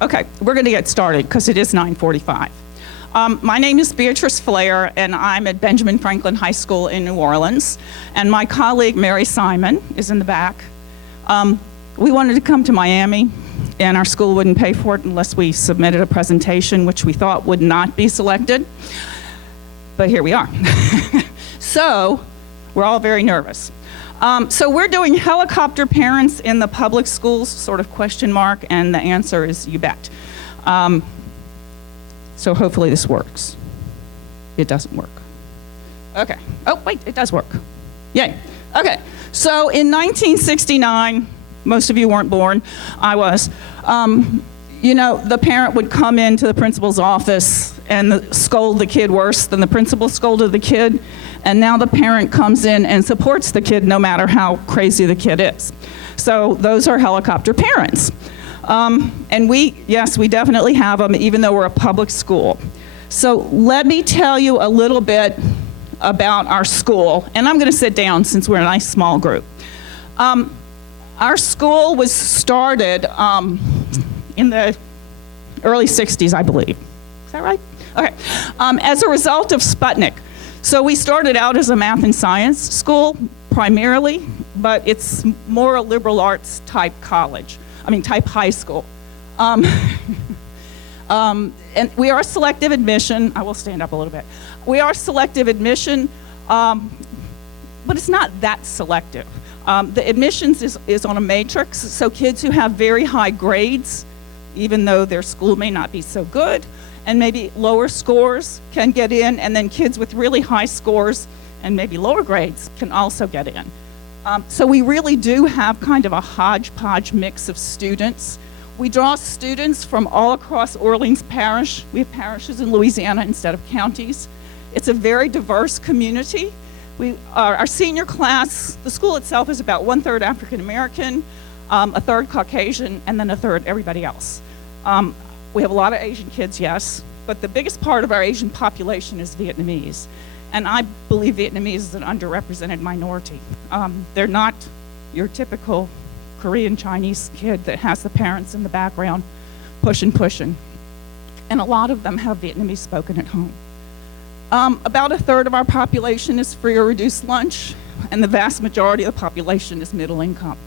Okay, we're going to get started because it is 9:45. My name is Beatrice Flair, and I'm at Benjamin Franklin High School in New Orleans. And my colleague, Mary Simon, is in the back. We wanted to come to Miami, and our school wouldn't pay for it unless we submitted a presentation, which we thought would not be selected. But here we are. So we're all very nervous. So we're doing helicopter parents in the public schools, sort of question mark, and the answer is you bet. So hopefully this works. It doesn't work. Okay. Oh, wait, it does work. Yay. Okay. So in 1969, most of you weren't born, I was, the parent would come into the principal's office and scold the kid worse than the principal scolded the kid. And now the parent comes in and supports the kid no matter how crazy the kid is. So those are helicopter parents. And we definitely have them, even though we're a public school. So let me tell you a little bit about our school. And I'm going to sit down since we're a nice small group. Our school was started in the early 60s, I believe. Is that right? Okay. As a result of Sputnik. So we started out as a math and science school primarily, but it's more a liberal arts type type high school. And we are selective admission. I will stand up a little bit. We are selective admission, but it's not that selective. The admissions is on a matrix, so kids who have very high grades, even though their school may not be so good, and maybe lower scores can get in, and then kids with really high scores and maybe lower grades can also get in. So we really do have kind of a hodgepodge mix of students. We draw students from all across Orleans Parish. We have parishes in Louisiana instead of counties. It's a very diverse community. Our senior class, the school itself is about 1/3 African American, 1/3 Caucasian, and then 1/3 everybody else. We have a lot of Asian kids, yes, but the biggest part of our Asian population is Vietnamese. And I believe Vietnamese is an underrepresented minority. They're not your typical Korean Chinese kid that has the parents in the background pushing. And a lot of them have Vietnamese spoken at home. About 1/3 of our population is free or reduced lunch, and the vast majority of the population is middle income.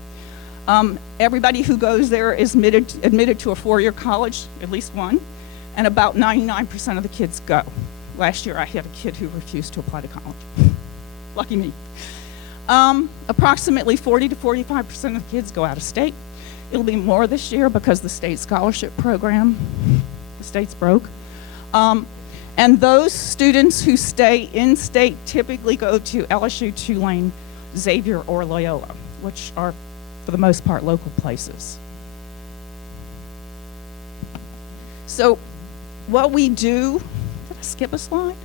Everybody who goes there is admitted to a 4-year college, at least one, and about 99% of the kids go. Last year I had a kid who refused to apply to college. Lucky me. Approximately 40 to 45% of the kids go out of state. It'll be more this year because the state scholarship program, the state's broke. And those students who stay in state typically go to LSU, Tulane, Xavier, or Loyola, which are, for the most part, local places. So what we do, did I skip a slide?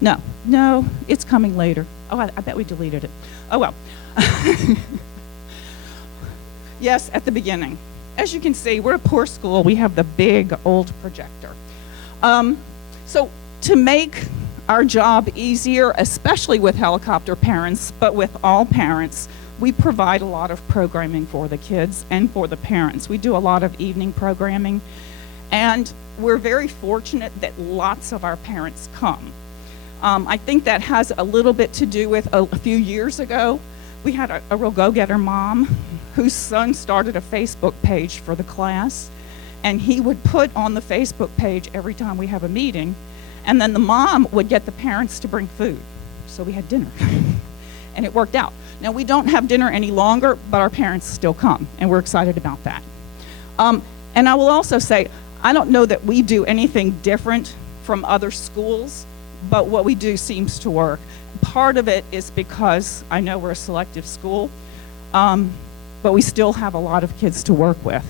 No, it's coming later. Oh, I bet we deleted it. Oh, well. Yes, at the beginning. As you can see, we're a poor school. We have the big old projector. So to make our job easier, especially with helicopter parents, but with all parents, we provide a lot of programming for the kids and for the parents. We do a lot of evening programming, and we're very fortunate that lots of our parents come. I think that has a little bit to do with a few years ago, we had a real go-getter mom whose son started a Facebook page for the class, and he would put on the Facebook page every time we have a meeting, and then the mom would get the parents to bring food. So we had dinner, and it worked out. Now, we don't have dinner any longer, but our parents still come, and we're excited about that. And I will also say, I don't know that we do anything different from other schools, but what we do seems to work. Part of it is because I know we're a selective school, but we still have a lot of kids to work with.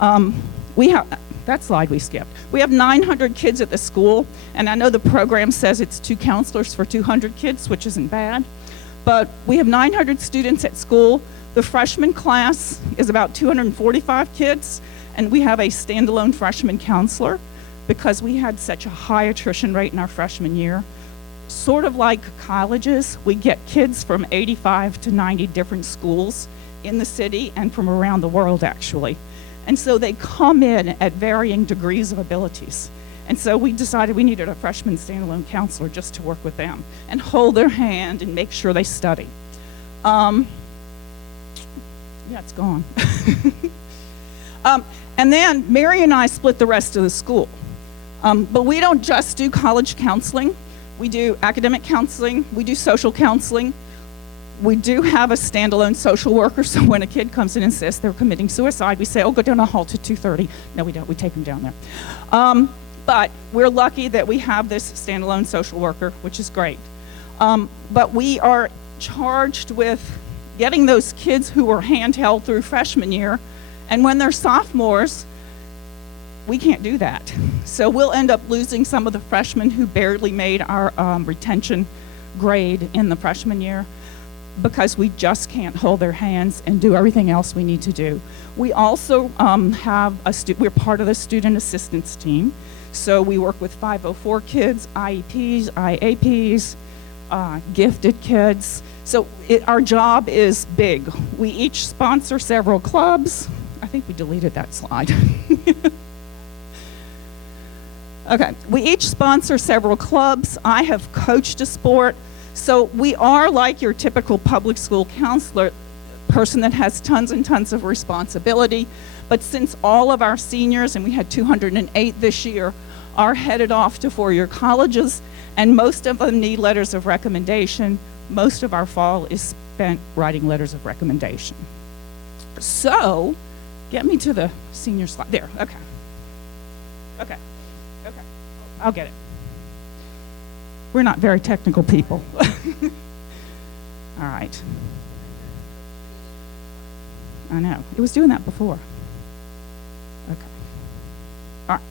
That slide we skipped. We have 900 kids at the school, and I know the program says it's 2 counselors for 200 kids, which isn't bad, but we have 900 students at school. The freshman class is about 245 kids, and we have a standalone freshman counselor because we had such a high attrition rate in our freshman year. Sort of like colleges, we get kids from 85 to 90 different schools in the city and from around the world, actually. And so they come in at varying degrees of abilities. And so we decided we needed a freshman standalone counselor just to work with them and hold their hand and make sure they study. Yeah, it's gone. And then Mary and I split the rest of the school. But we don't just do college counseling. We do academic counseling. We do social counseling. We do have a standalone social worker, so when a kid comes in and says they're committing suicide, we say, oh, go down the hall to 230. No, we don't. We take them down there. But we're lucky that we have this standalone social worker, which is great. But we are charged with getting those kids who were handheld through freshman year, and when they're sophomores, we can't do that. So we'll end up losing some of the freshmen who barely made our retention grade in the freshman year, because we just can't hold their hands and do everything else we need to do. We also we're part of the student assistance team. So we work with 504 kids, IEPs, IAPs, gifted kids. So our job is big. We each sponsor several clubs. I think we deleted that slide. Okay, we each sponsor several clubs. I have coached a sport. So we are like your typical public school counselor, person that has tons and tons of responsibility. But since all of our seniors, and we had 208 this year, are headed off to four-year colleges, and most of them need letters of recommendation, most of our fall is spent writing letters of recommendation. So, get me to the senior slide. There, okay. Okay, okay, I'll get it. We're not very technical people. All right. I know. It was doing that before. Okay. All right.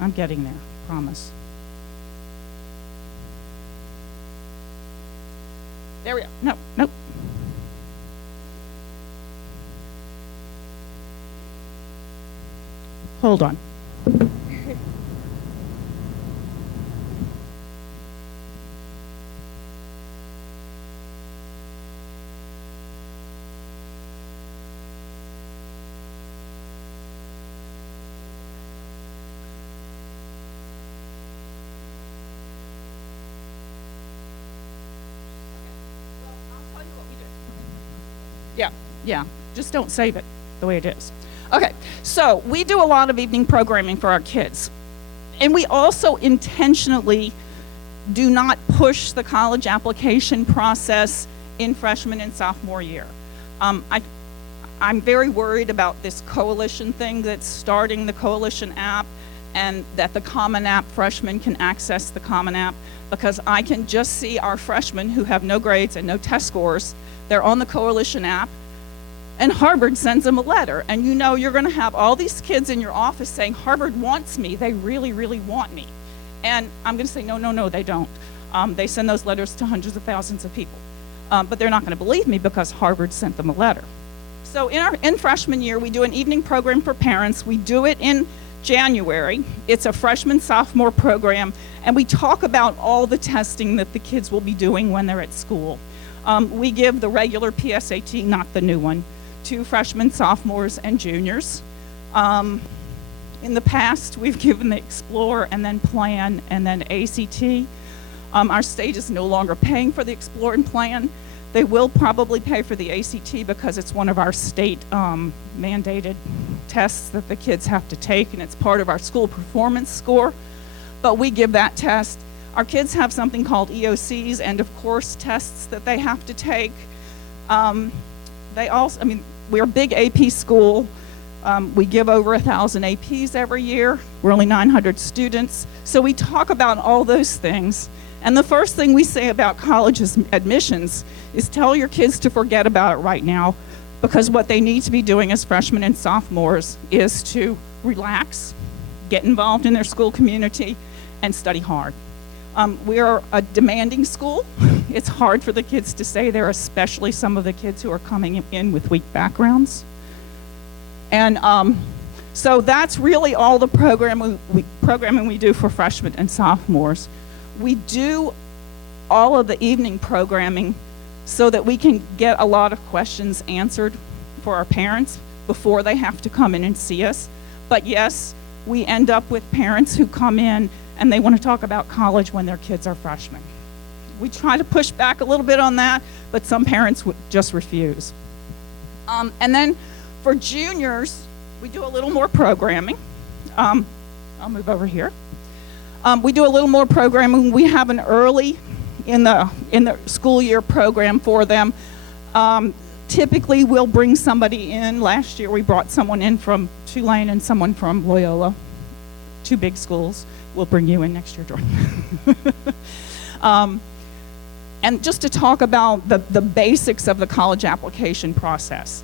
I'm getting there, promise. There we go. No, nope. Hold on. Yeah, just don't save it the way it is. Okay, so we do a lot of evening programming for our kids. And we also intentionally do not push the college application process in freshman and sophomore year. I'm very worried about this coalition thing that's starting, the coalition app, and that the Common App freshmen can access the Common App, because I can just see our freshmen who have no grades and no test scores. They're on the coalition app, and Harvard sends them a letter. And you know you're going to have all these kids in your office saying, Harvard wants me. They really, really want me. And I'm going to say, no, they don't. They send those letters to hundreds of thousands of people. But they're not going to believe me because Harvard sent them a letter. So in freshman year, we do an evening program for parents. We do it in January. It's a freshman-sophomore program, and we talk about all the testing that the kids will be doing when they're at school. We give the regular PSAT, not the new one, to freshmen, sophomores, and juniors. In the past, we've given the Explore and then Plan and then ACT. Our state is no longer paying for the Explore and Plan. They will probably pay for the ACT because it's one of our state mandated tests that the kids have to take, and it's part of our school performance score. But we give that test. Our kids have something called EOCs, end of course tests that they have to take. We're a big AP school. We give over 1,000 APs every year. We're only 900 students. So we talk about all those things. And the first thing we say about college admissions is tell your kids to forget about it right now, because what they need to be doing as freshmen and sophomores is to relax, get involved in their school community, and study hard. We are a demanding school. It's hard for the kids to stay there, especially some of the kids who are coming in with weak backgrounds. And so that's really all the programming we do for freshmen and sophomores. We do all of the evening programming so that we can get a lot of questions answered. for our parents before they have to come in and see us. But yes, we end up with parents who come in and they want to talk about college when their kids are freshmen. We try to push back a little bit on that, but some parents would just refuse. And then for juniors, we do a little more programming. I'll move over here. We do a little more programming. We have an early in the school year program for them. Typically, we'll bring somebody in. Last year, we brought someone in from Tulane and someone from Loyola, 2 big schools. We'll bring you in next year, Jordan. And just to talk about the basics of the college application process.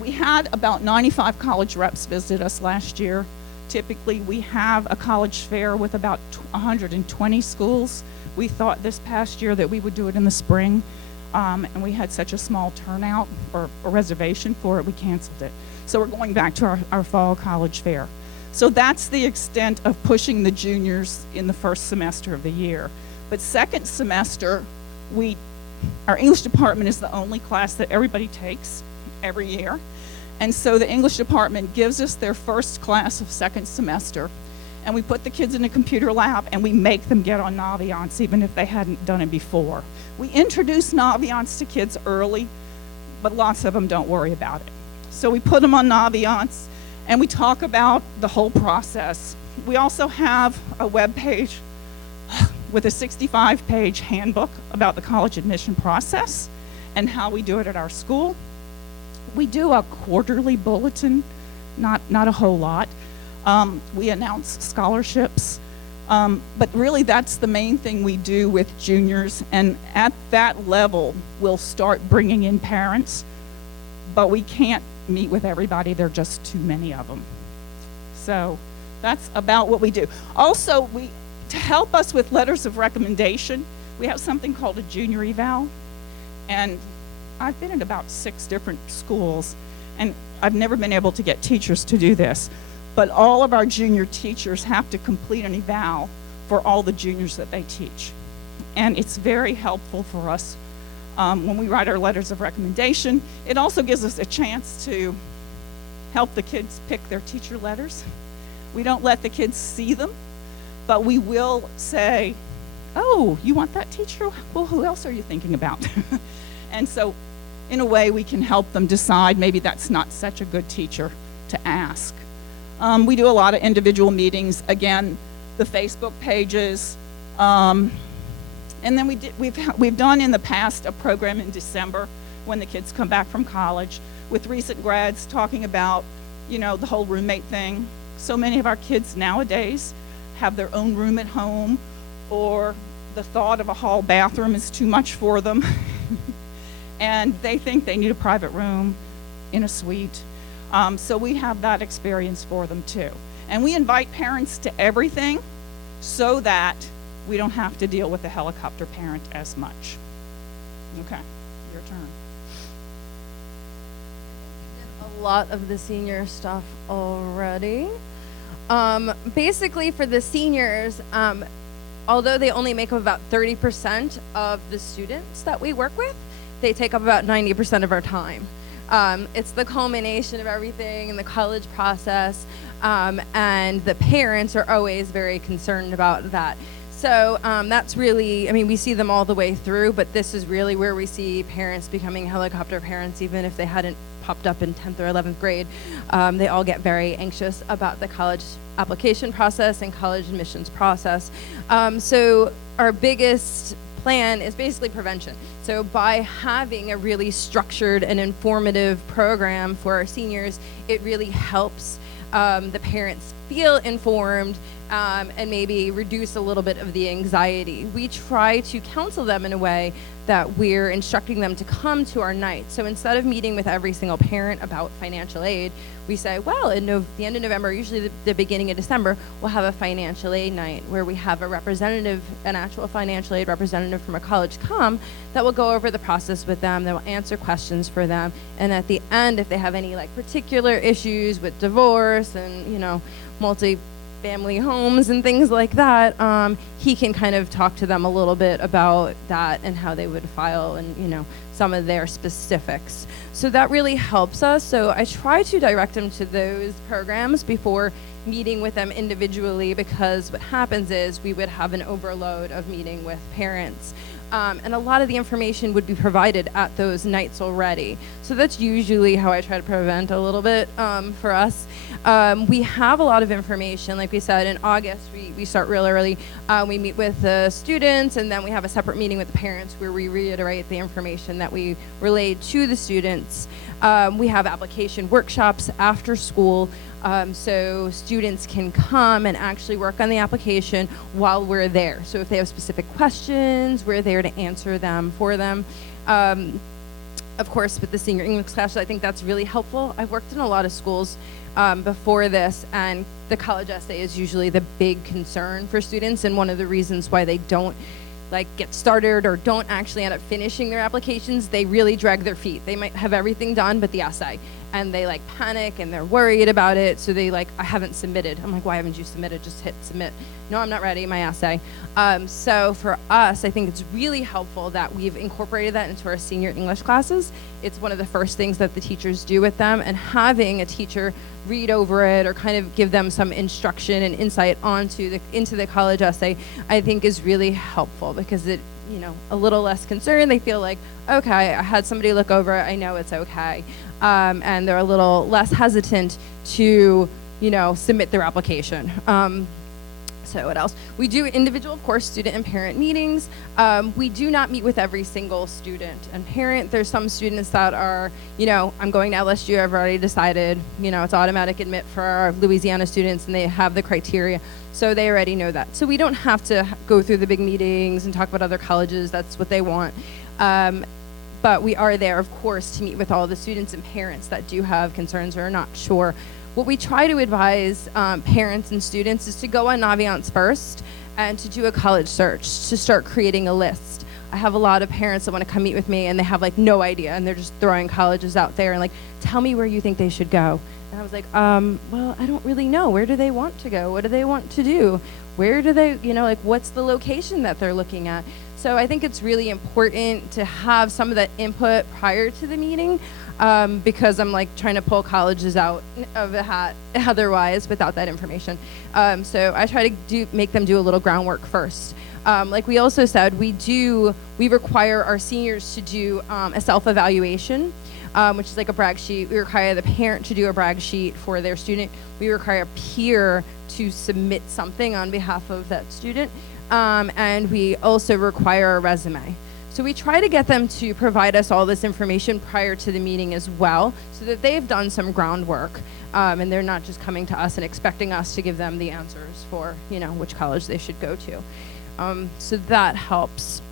We had about 95 college reps visit us last year. Typically, we have a college fair with about 120 schools. We thought this past year that we would do it in the spring, and we had such a small turnout or a reservation for it, we canceled it. So we're going back to our fall college fair. So that's the extent of pushing the juniors in the first semester of the year. But second semester, our English department is the only class that everybody takes every year. And so the English department gives us their first class of second semester, and we put the kids in a computer lab and we make them get on Naviance even if they hadn't done it before. We introduce Naviance to kids early, but lots of them don't worry about it. So we put them on Naviance and we talk about the whole process. We also have a web page with a 65-page handbook about the college admission process and how we do it at our school. We do a quarterly bulletin, not a whole lot. We announce scholarships, but really that's the main thing we do with juniors, and at that level, we'll start bringing in parents, but we can't meet with everybody. There are just too many of them. So that's about what we do. Also, to help us with letters of recommendation, we have something called a junior eval, and I've been in about 6 different schools, and I've never been able to get teachers to do this, but all of our junior teachers have to complete an eval for all the juniors that they teach. And it's very helpful for us when we write our letters of recommendation. It also gives us a chance to help the kids pick their teacher letters. We don't let the kids see them, but we will say, oh, you want that teacher? Well, who else are you thinking about? And so in a way, we can help them decide maybe that's not such a good teacher to ask. We do a lot of individual meetings. Again, the Facebook pages. And then we've done in the past a program in December when the kids come back from college with recent grads talking about, the whole roommate thing. So many of our kids nowadays have their own room at home, or the thought of a hall bathroom is too much for them. And they think they need a private room in a suite. So we have that experience for them too. And we invite parents to everything so that we don't have to deal with the helicopter parent as much. Okay, your turn. A lot of the senior stuff already. Basically for the seniors, although they only make up about 30% of the students that we work with, they take up about 90% of our time. It's the culmination of everything in the college process, and the parents are always very concerned about that. So that's really, we see them all the way through, but this is really where we see parents becoming helicopter parents, even if they hadn't popped up in 10th or 11th grade. They all get very anxious about the college application process and college admissions process. So our biggest plan is basically prevention. So by having a really structured and informative program for our seniors, it really helps the parents feel informed and maybe reduce a little bit of the anxiety. We try to counsel them in a way that we're instructing them to come to our night. So instead of meeting with every single parent about financial aid, we say, well, in the end of November, usually the beginning of December, we'll have a financial aid night where we have a representative, an actual financial aid representative from a college come that will go over the process with them, that will answer questions for them. And at the end, if they have any particular issues with divorce and, family homes and things like that, he can kind of talk to them a little bit about that and how they would file and, you know, some of their specifics. So that really helps us. So I try to direct them to those programs before meeting with them individually, because what happens is we would have an overload of meeting with parents. And a lot of the information would be provided at those nights already. So that's usually how I try to prevent a little bit for us. We have a lot of information. Like we said, in August, we start real early. We meet with the students, and then we have a separate meeting with the parents where we reiterate the information that we relayed to the students. We have application workshops after school. So students can come and actually work on the application while we're there. So if they have specific questions, we're there to answer them for them. Of course, with the senior English classes, I think that's really helpful. I've worked in a lot of schools before this, and the college essay is usually the big concern for students, and one of the reasons why they don't get started or don't actually end up finishing their applications. They really drag their feet. They might have everything done but the essay, and they panic and they're worried about it. So they I haven't submitted. I'm like, why haven't you submitted? Just hit submit. No, I'm not ready, my essay. So for us, I think it's really helpful that we've incorporated that into our senior English classes. It's one of the first things that the teachers do with them, and having a teacher read over it or kind of give them some instruction and insight into the college essay, I think is really helpful, because it, a little less concerned. They feel like, okay, I had somebody look over it, I know it's okay. And they're a little less hesitant to, submit their application. So what else? We do individual, of course, student and parent meetings. We do not meet with every single student and parent. There's some students that are, I'm going to LSU, I've already decided, it's automatic admit for our Louisiana students, and they have the criteria. So they already know that. So we don't have to go through the big meetings and talk about other colleges. That's what they want. But we are there, of course, to meet with all the students and parents that do have concerns or are not sure. What we try to advise parents and students is to go on Naviance first and to do a college search, to start creating a list. I have a lot of parents that want to come meet with me, and they have no idea, and they're just throwing colleges out there and tell me where you think they should go. And I was like, well, I don't really know. Where do they want to go? What do they want to do? Where do they, what's the location that they're looking at? So I think it's really important to have some of that input prior to the meeting, because I'm trying to pull colleges out of a hat otherwise without that information. So I try to make them do a little groundwork first. Like we also said, we require our seniors to do a self-evaluation, which is a brag sheet. We require the parent to do a brag sheet for their student. We require a peer to submit something on behalf of that student. And we also require a resume. So we try to get them to provide us all this information prior to the meeting as well, so that they've done some groundwork, and they're not just coming to us and expecting us to give them the answers for, which college they should go to. So that helps.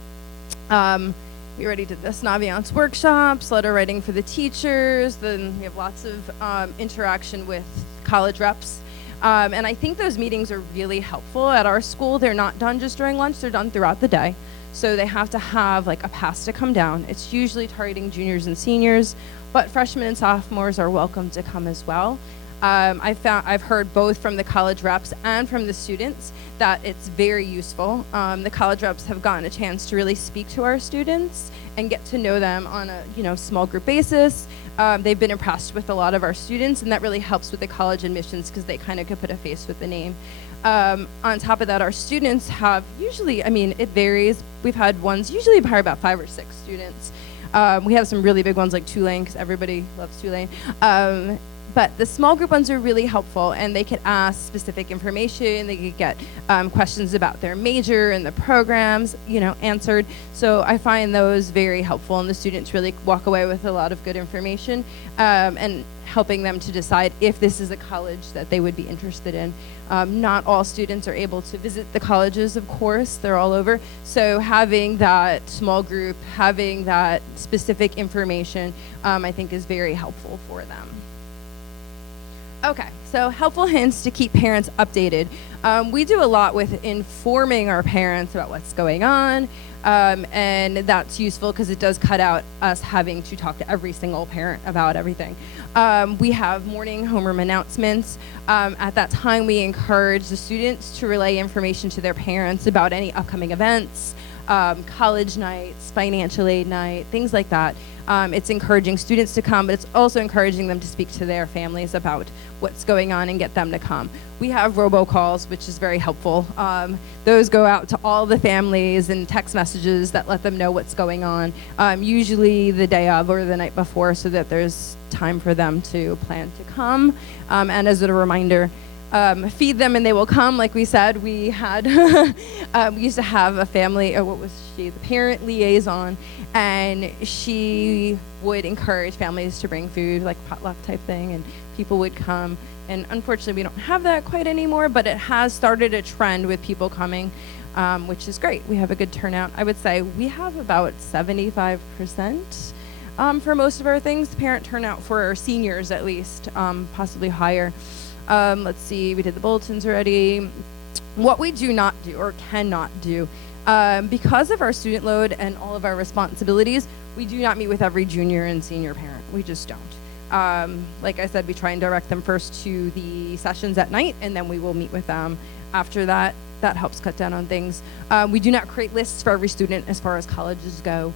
We already did this, Naviance workshops, letter writing for the teachers, then we have lots of interaction with college reps. And I think those meetings are really helpful at our school. They're not done just during lunch, they're done throughout the day. So they have to have a pass to come down. It's usually targeting juniors and seniors, but freshmen and sophomores are welcome to come as well. I've heard both from the college reps and from the students that it's very useful. The college reps have gotten a chance to really speak to our students and get to know them on a small group basis. They've been impressed with a lot of our students, and that really helps with the college admissions, because they kind of could put a face with the name. On top of that, our students have usually, it varies. We've had ones usually hire about 5 or 6 students. We have some really big ones like Tulane, because everybody loves Tulane. But the small group ones are really helpful, and they could ask specific information. They could get questions about their major and the programs, answered. So I find those very helpful, and the students really walk away with a lot of good information, and helping them to decide if this is a college that they would be interested in. Not all students are able to visit the colleges, of course. They're all over. So having that small group, having that specific information, I think is very helpful for them. Okay, So helpful hints to keep parents updated. We do a lot with informing our parents about what's going on, and that's useful because it does cut out us having to talk to every single parent about everything. We have morning homeroom announcements. At that time, we encourage the students to relay information to their parents about any upcoming events, college nights, financial aid night, things like that. It's encouraging students to come, but it's also encouraging them to speak to their families about what's going on and get them to come. We have robocalls, which is very helpful. Those go out to all the families and text messages that let them know what's going on, usually the day of or the night before, so that there's time for them to plan to come. And as a reminder, feed them and they will come. Like we said, we had we used to have a family, or what was she, the parent liaison, and she would encourage families to bring food, like potluck type thing, and people would come. And unfortunately, we don't have that quite anymore, but it has started a trend with people coming, which is great. We have a good turnout. I would say we have about 75% for most of our things, parent turnout for our seniors at least, possibly higher. Let's see, we did the bulletins already. What we do not do or cannot do, because of our student load and all of our responsibilities, we do not meet with every junior and senior parent. We just don't. Like I said, we try and direct them first to the sessions at night, and then we will meet with them after that. That helps cut down on things. We do not create lists for every student as far as colleges go.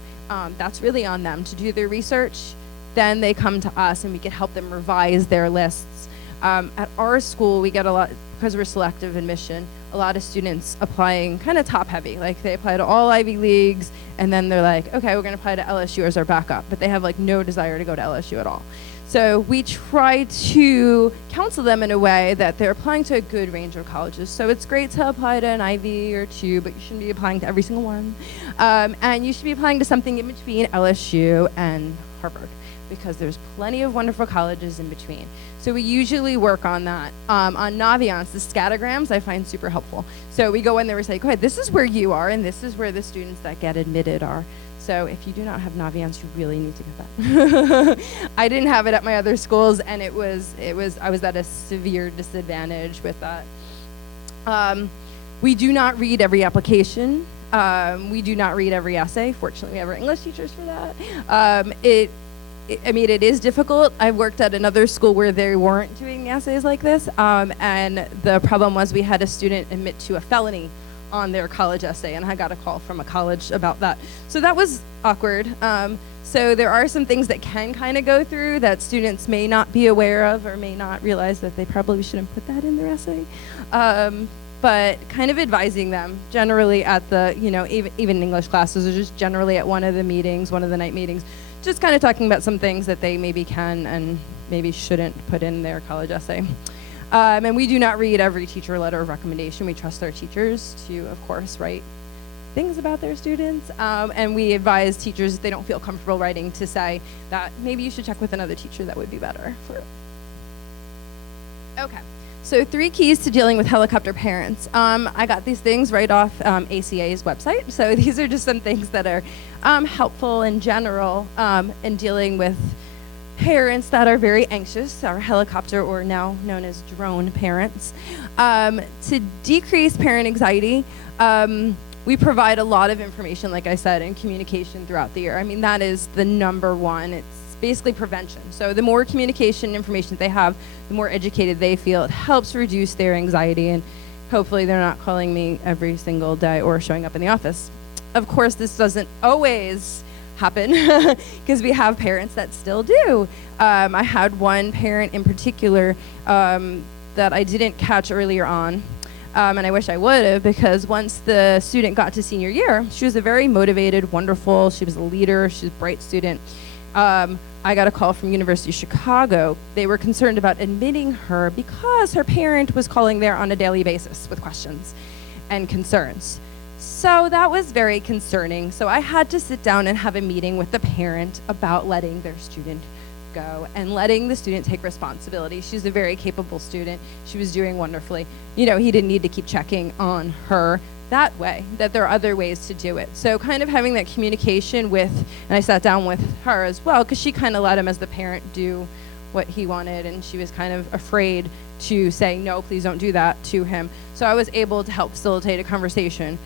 That's really on them to do their research. Then they come to us, and we can help them revise their lists. At our school, we get a lot, because we're selective admission, a lot of students applying kind of top heavy. Like they apply to all Ivy Leagues, and then they're like, okay, we're going to apply to LSU as our backup. But they have like no desire to go to LSU at all. So we try to counsel them in a way that they're applying to a good range of colleges. So it's great to apply to an Ivy or two, but you shouldn't be applying to every single one. And you should be applying to something in between LSU and Harvard, because there's plenty of wonderful colleges in between. So we usually work on that. On Naviance, the scattergrams I find super helpful. So we go in there and say, okay, this is where you are, and this is where the students that get admitted are. So if you do not have Naviance, you really need to get that. I didn't have it at my other schools, and I was at a severe disadvantage with that. We do not read every application. We do not read every essay. Fortunately, we have our English teachers for that. It is difficult. I worked at another school where they weren't doing essays like this, and the problem was we had a student admit to a felony on their college essay, and I got a call from a college about that. So that was awkward. So there are some things that can kind of go through that students may not be aware of or may not realize that they probably shouldn't put that in their essay. But kind of advising them generally at the, even English classes, or just generally at one of the meetings, one of the night meetings, just kind of talking about some things that they maybe can and maybe shouldn't put in their college essay. And we do not read every teacher letter of recommendation. We trust our teachers to, of course, write things about their students. And we advise teachers if they don't feel comfortable writing to say that maybe you should check with another teacher that would be better for it. Okay. So 3 keys to dealing with helicopter parents. I got these things right off ACA's website. So these are just some things that are helpful in general in dealing with parents that are very anxious, our helicopter, or now known as drone parents. To decrease parent anxiety, we provide a lot of information, like I said, and communication throughout the year. I mean, that is the number one. It's basically prevention. So the more communication information they have, the more educated they feel. It helps reduce their anxiety, and hopefully they're not calling me every single day or showing up in the office. Of course, this doesn't always happen because we have parents that still do. I had one parent in particular that I didn't catch earlier on, and I wish I would have, because once the student got to senior year, she was a very motivated, wonderful, she was a leader, she was a bright student. I got a call from University of Chicago. They were concerned about admitting her because her parent was calling there on a daily basis with questions and concerns. So that was very concerning. So I had to sit down and have a meeting with the parent about letting their student go and letting the student take responsibility. She's a very capable student. She was doing wonderfully. He didn't need to keep checking on her that way, that there are other ways to do it. So kind of having that communication with, and I sat down with her as well, because she kind of let him as the parent do what he wanted, and she was kind of afraid to say, no, please don't do that to him. So I was able to help facilitate a conversation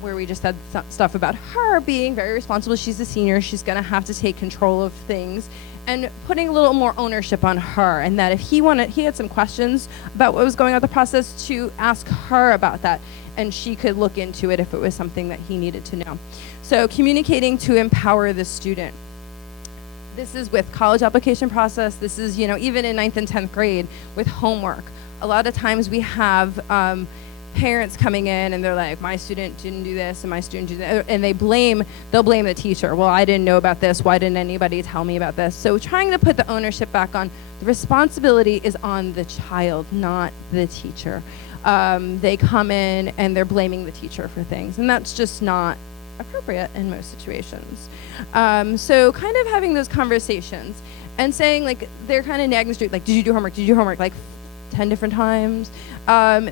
where we just said stuff about her being very responsible. She's a senior. She's going to have to take control of things, and putting a little more ownership on her, and that if he had some questions about what was going on with the process, to ask her about that, and she could look into it if it was something that he needed to know. So communicating to empower the student. This is with college application process. This is, even in 9th and 10th grade with homework. A lot of times we have parents coming in and they're like, my student didn't do this and my student did that, and they'll blame the teacher. Well, I didn't know about this. Why didn't anybody tell me about this? So trying to put the ownership back on, the responsibility is on the child, not the teacher. They come in and they're blaming the teacher for things, and that's just not appropriate in most situations. So kind of having those conversations and saying, like, they're kind of nagging the street, like, did you do homework? Did you do homework? Like 10 different times,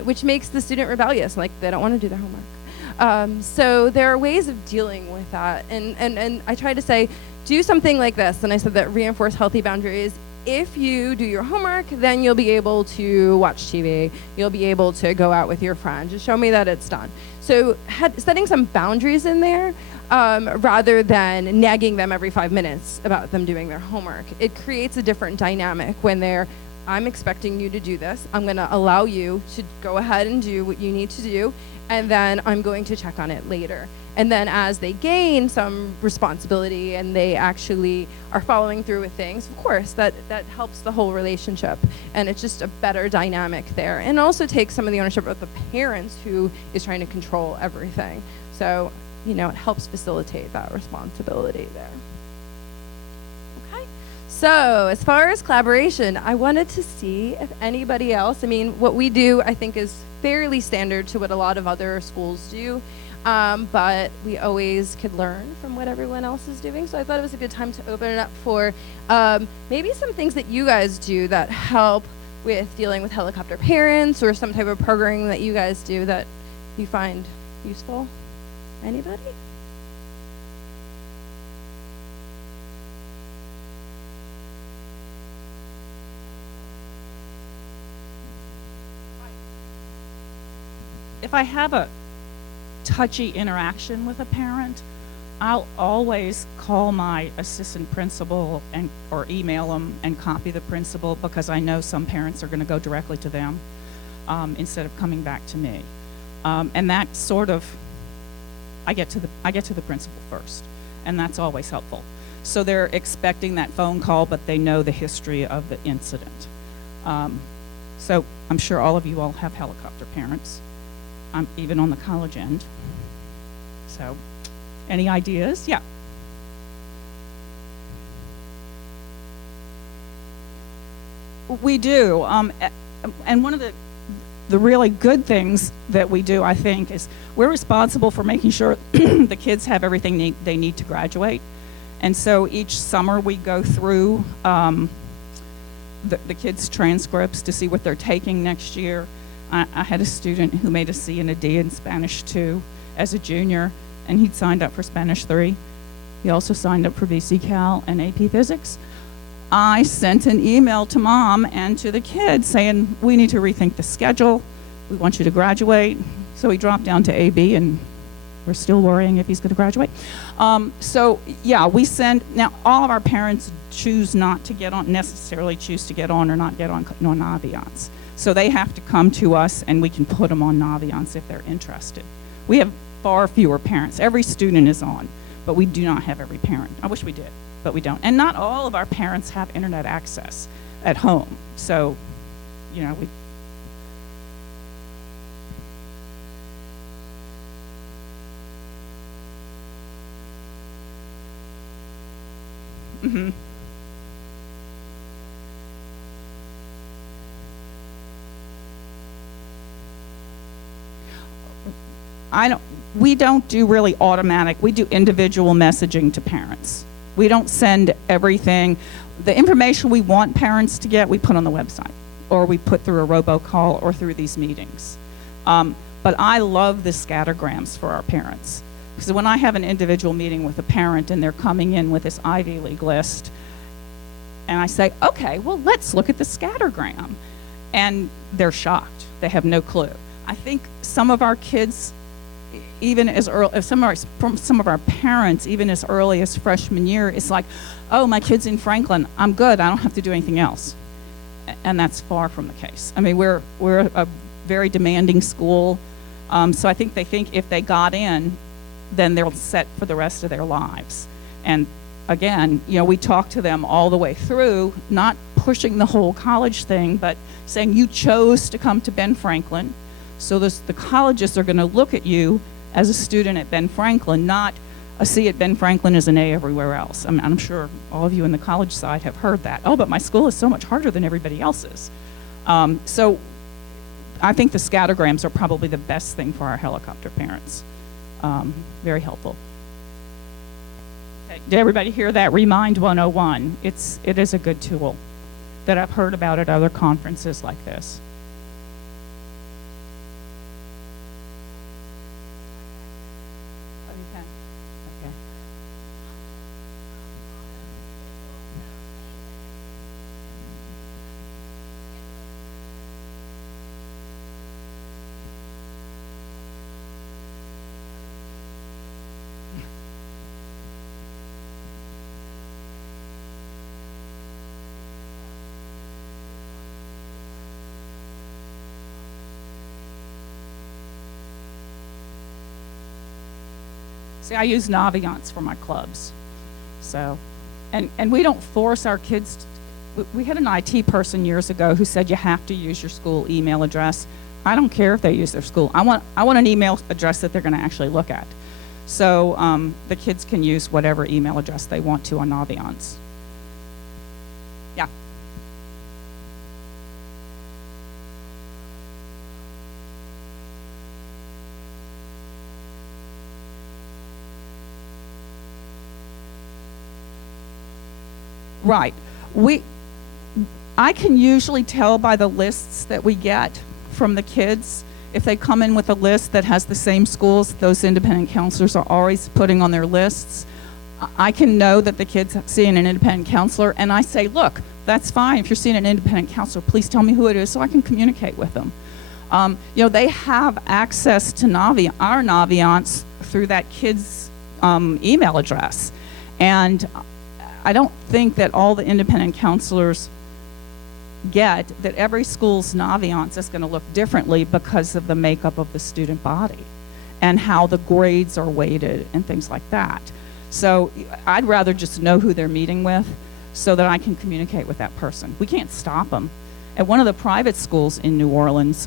which makes the student rebellious. Like, they don't want to do their homework. So there are ways of dealing with that. And I try to say, do something like this. And I said that reinforce healthy boundaries. If you do your homework, then you'll be able to watch TV. You'll be able to go out with your friends. Just show me that it's done. So setting some boundaries in there, rather than nagging them every 5 minutes about them doing their homework. It creates a different dynamic when I'm expecting you to do this. I'm going to allow you to go ahead and do what you need to do, and then I'm going to check on it later. And then as they gain some responsibility and they actually are following through with things, of course, that helps the whole relationship. And it's just a better dynamic there. And also takes some of the ownership of the parents who is trying to control everything. So, it helps facilitate that responsibility there. Okay. So as far as collaboration, I wanted to see if anybody else, what we do, I think, is fairly standard to what a lot of other schools do. But we always could learn from what everyone else is doing. So I thought it was a good time to open it up for maybe some things that you guys do that help with dealing with helicopter parents, or some type of programming that you guys do that you find useful. Anybody? If I have a touchy interaction with a parent, I'll always call my assistant principal or email them and copy the principal, because I know some parents are going to go directly to them instead of coming back to me. And that sort of, I get to the principal first, and that's always helpful. So they're expecting that phone call, but they know the history of the incident. So I'm sure all of you all have helicopter parents. I'm even on the college end. So, any ideas? Yeah. We do. And one of the really good things that we do, I think, is we're responsible for making sure the kids have everything they need to graduate. And so each summer we go through the kids' transcripts to see what they're taking next year. I had a student who made a C and a D in Spanish 2 as a junior, and he'd signed up for Spanish 3. He also signed up for VC-Cal and AP Physics. I sent an email to mom and to the kids saying, we need to rethink the schedule. We want you to graduate. So he dropped down to AB, and we're still worrying if he's going to graduate. So yeah, we send, now all of our parents necessarily choose to get on or not get on Naviance. So they have to come to us, and we can put them on Naviance if they're interested. We have far fewer parents. Every student is on, but we do not have every parent. I wish we did, but we don't. And not all of our parents have internet access at home. So, we... Mm-hmm. We don't do really automatic. We do individual messaging to parents. We don't send everything. The information we want parents to get, we put on the website, or we put through a robocall or through these meetings. But I love the scattergrams for our parents, because when I have an individual meeting with a parent and they're coming in with this Ivy League list, And I say, okay, well, let's look at the scattergram. And they're shocked. They have no clue. I think some of our kids, even as early, some of our parents, even as early as freshman year, it's like, oh, my kid's in Franklin, I'm good, I don't have to do anything else. And that's far from the case. I mean, we're a very demanding school, so I think they think if they got in, then they're set for the rest of their lives. And again, we talk to them all the way through, not pushing the whole college thing, but saying you chose to come to Ben Franklin, so the colleges are going to look at you as a student at Ben Franklin, not a C at Ben Franklin is an A everywhere else. I mean, I'm sure all of you in the college side have heard that. Oh, but my school is so much harder than everybody else's. So I think the scattergrams are probably the best thing for our helicopter parents. Very helpful. Okay. Did everybody hear that? Remind 101. It is a good tool that I've heard about at other conferences like this. Okay. See, I use Naviance for my clubs. So, and we don't force our kids. We had an IT person years ago who said you have to use your school email address. I don't care if they use their school. I want an email address that they're going to actually look at. So the kids can use whatever email address they want to on Naviance. Yeah. Right. I can usually tell by the lists that we get from the kids. If they come in with a list that has the same schools those independent counselors are always putting on their lists, I can know that the kid's seeing an independent counselor, and I say, look, that's fine. If you're seeing an independent counselor, please tell me who it is so I can communicate with them. They have access to our Naviance through that kid's email address. And I don't think that all the independent counselors get that every school's Naviance is going to look differently because of the makeup of the student body and how the grades are weighted and things like that. So I'd rather just know who they're meeting with so that I can communicate with that person. We can't stop them. At one of the private schools in New Orleans,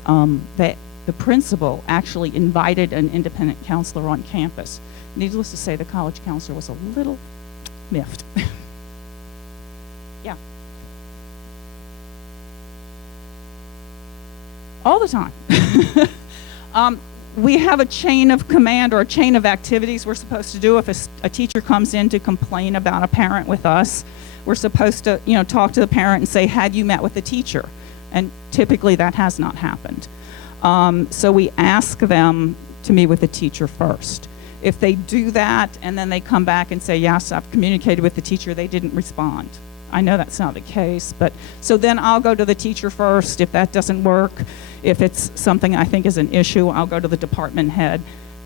the principal actually invited an independent counselor on campus. Needless to say, the college counselor was a little miffed. Yeah. All the time. We have a chain of command or a chain of activities we're supposed to do. If a teacher comes in to complain about a parent with us, we're supposed to, talk to the parent and say, have you met with the teacher? And typically that has not happened. So we ask them to meet with the teacher first. If they do that and then they come back and say, yes, I've communicated with the teacher, they didn't respond. I know that's not the case, but so then I'll go to the teacher first. If that doesn't work, if it's something I think is an issue, I'll go to the department head,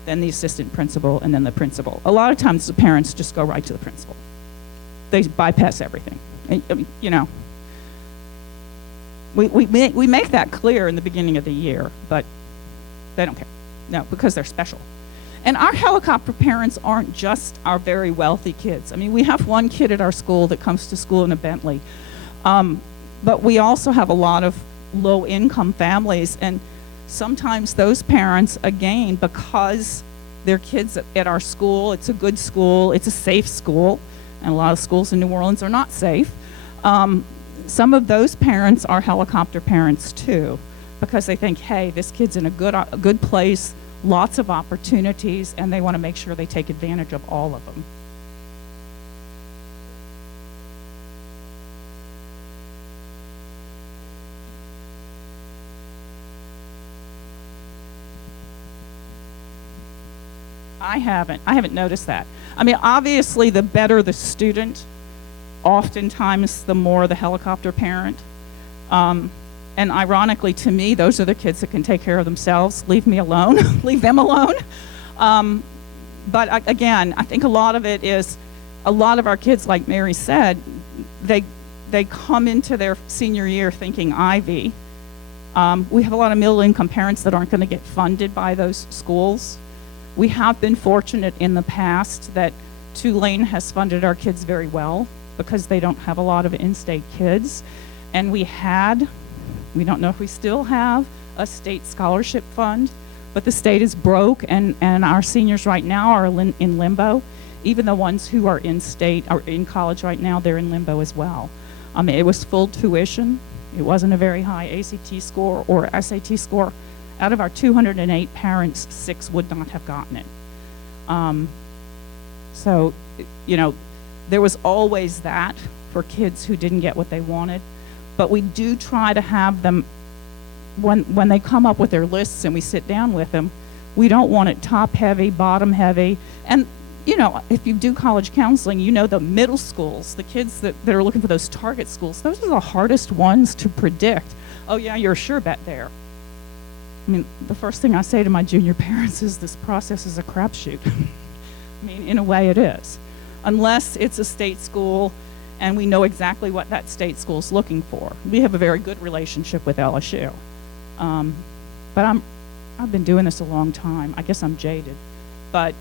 then the assistant principal, and then the principal. A lot of times the parents just go right to the principal. They bypass everything. We make that clear in the beginning of the year, but they don't care. No, because they're special. And our helicopter parents aren't just our very wealthy kids. I mean, we have one kid at our school that comes to school in a Bentley. But we also have a lot of low-income families. And sometimes those parents, again, because their kids at our school, it's a good school, it's a safe school, and a lot of schools in New Orleans are not safe. Some of those parents are helicopter parents too, because they think, hey, this kid's in a good place, lots of opportunities, and they want to make sure they take advantage of all of them. I haven't noticed that. I mean, obviously, the better the student, oftentimes the more the helicopter parent. And ironically, to me, those are the kids that can take care of themselves. Leave me alone. Leave them alone. But again, I think a lot of it is, a lot of our kids, like Mary said, they come into their senior year thinking Ivy. We have a lot of middle-income parents that aren't going to get funded by those schools. We have been fortunate in the past that Tulane has funded our kids very well because they don't have a lot of in-state kids. And we don't know if we still have, a state scholarship fund, but the state is broke, and our seniors right now are in limbo. Even the ones who are in state, are in college right now, they're in limbo as well. It was full tuition. It wasn't a very high ACT score or SAT score. Out of our 208 parents, 6 would not have gotten it. So, there was always that for kids who didn't get what they wanted. But we do try to have them, when they come up with their lists and we sit down with them, we don't want it top heavy, bottom heavy. And, if you do college counseling, the middle schools, the kids that are looking for those target schools, those are the hardest ones to predict. Oh yeah, you're a sure bet there. The first thing I say to my junior parents is this process is a crapshoot. In a way it is. Unless it's a state school and we know exactly what that state school is looking for. We have a very good relationship with LSU. But I've been doing this a long time. I guess I'm jaded. But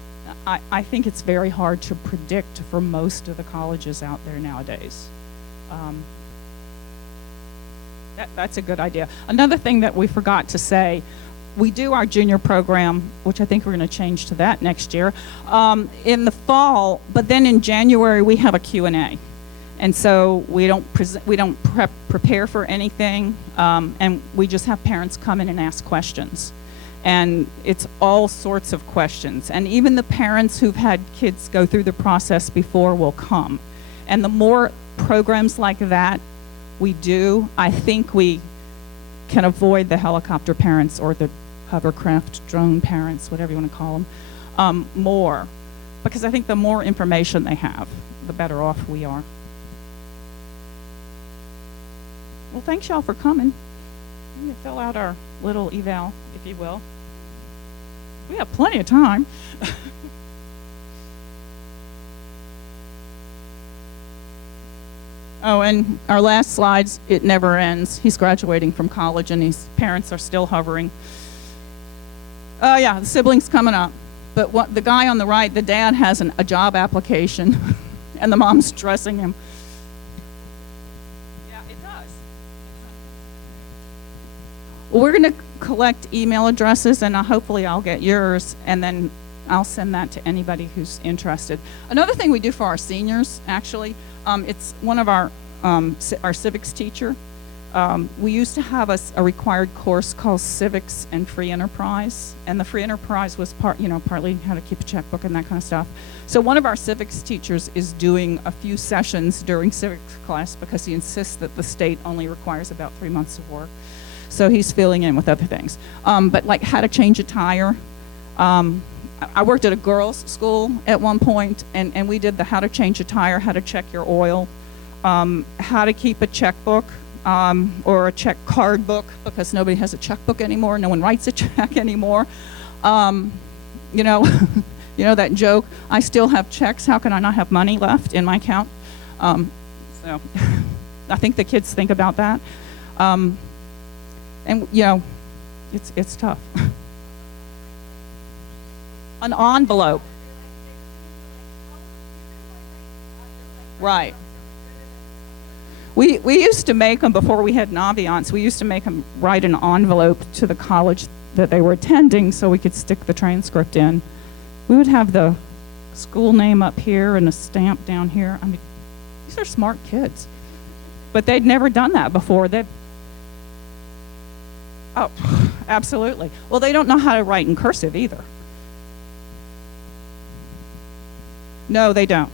I think it's very hard to predict for most of the colleges out there nowadays. That's a good idea. Another thing that we forgot to say, we do our junior program, which I think we're going to change to that next year, in the fall, but then in January we have a Q&A. And so we don't prepare for anything, and we just have parents come in and ask questions. And it's all sorts of questions. And even the parents who've had kids go through the process before will come. And the more programs like that we do, I think we can avoid the helicopter parents or the hovercraft drone parents, whatever you want to call them, more. Because I think the more information they have, the better off we are. Well, thanks y'all for coming. You can fill out our little eval, if you will. We have plenty of time. Oh, and our last slides, it never ends. He's graduating from college and his parents are still hovering. Oh yeah, the siblings coming up. But the guy on the right, the dad has a job application and the mom's dressing him. Yeah, it does. Well, we're going to collect email addresses, and hopefully I'll get yours, and then I'll send that to anybody who's interested. Another thing we do for our seniors, actually, it's one of our civics teacher. We used to have a required course called Civics and Free Enterprise, and the Free Enterprise was partly how to keep a checkbook and that kind of stuff. So one of our civics teachers is doing a few sessions during civics class because he insists that the state only requires about 3 months of work. So he's filling in with other things. But like how to change a tire. I worked at a girls' school at one point, and we did the how to change a tire, how to check your oil, how to keep a checkbook, or a check card book, because nobody has a checkbook anymore. No one writes a check anymore. You know that joke, I still have checks, how can I not have money left in my account? So I think the kids think about that. And it's tough. An envelope. Right. We used to make them, before we had Naviance, we used to make them write an envelope to the college that they were attending so we could stick the transcript in. We would have the school name up here and a stamp down here. I mean, these are smart kids. But they'd never done that before. Oh, absolutely. Well, they don't know how to write in cursive either. No, they don't.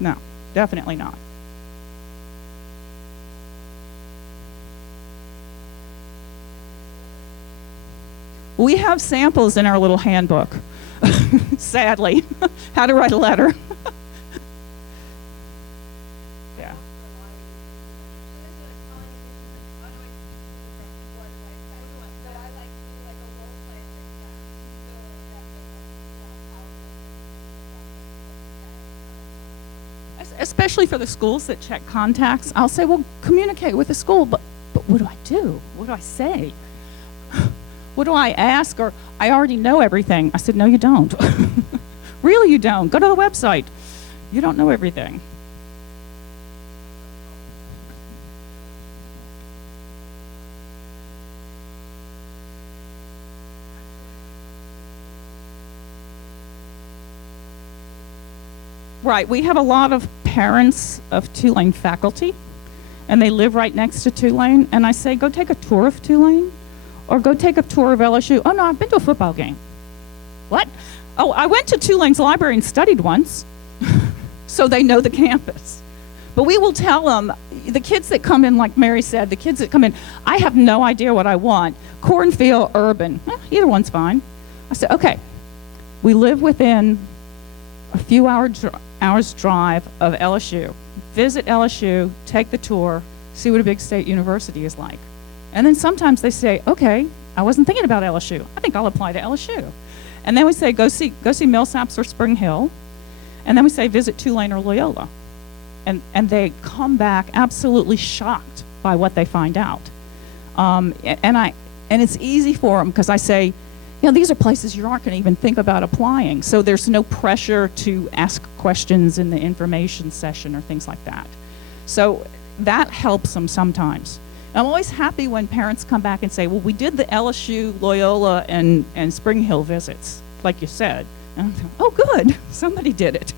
No, definitely not. We have samples in our little handbook, sadly, how to write a letter. Yeah. Especially for the schools that check contacts, I'll say, well, communicate with the school, but what do I do? What do I say? What do I ask? Or I already know everything. I said, no, you don't. Really, you don't. Go to the website. You don't know everything. Right, we have a lot of parents of Tulane faculty, and they live right next to Tulane, and I say, go take a tour of Tulane, or go take a tour of LSU. Oh, no, I've been to a football game. What? Oh, I went to Tulane's library and studied once, so they know the campus. But we will tell them, the kids that come in, like Mary said, the kids that come in, I have no idea what I want. Cornfield, urban, either one's fine. I said, okay, we live within a few hours drive of LSU. Visit LSU, take the tour, see what a big state university is like. And then sometimes they say, okay, I wasn't thinking about LSU. I think I'll apply to LSU. And then we say, go see Millsaps or Spring Hill. And then we say, visit Tulane or Loyola. And they come back absolutely shocked by what they find out. And it's easy for them because I say, you know, these are places you aren't going to even think about applying. So there's no pressure to ask questions in the information session or things like that. So that helps them sometimes. I'm always happy when parents come back and say, well, we did the LSU, Loyola, and Spring Hill visits, like you said. And I'm thinking, oh, good, somebody did it.